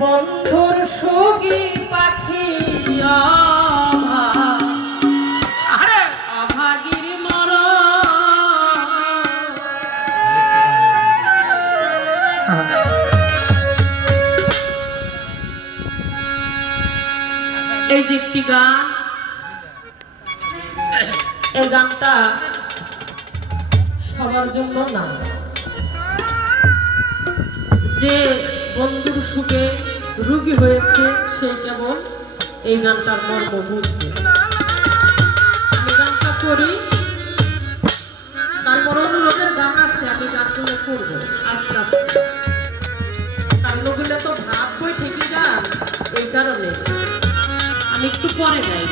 বন্ধুর সুগি পাখি অভাগীর মর এই যে একটি গান এই গানটা সবার জন্য না। যে বন্ধুর সুখে রুগী হয়েছে সেই কেবল এই গানটার মর্ম বুঝবে। আমি গানটা করি তারপর অনুরোধের গান আছে, আমি গানগুলো করব, আস্তে আস্তে। তার লোকগুলো তো ভাব ঠিকই গান, এই কারণে। আমি একটু পরে গাই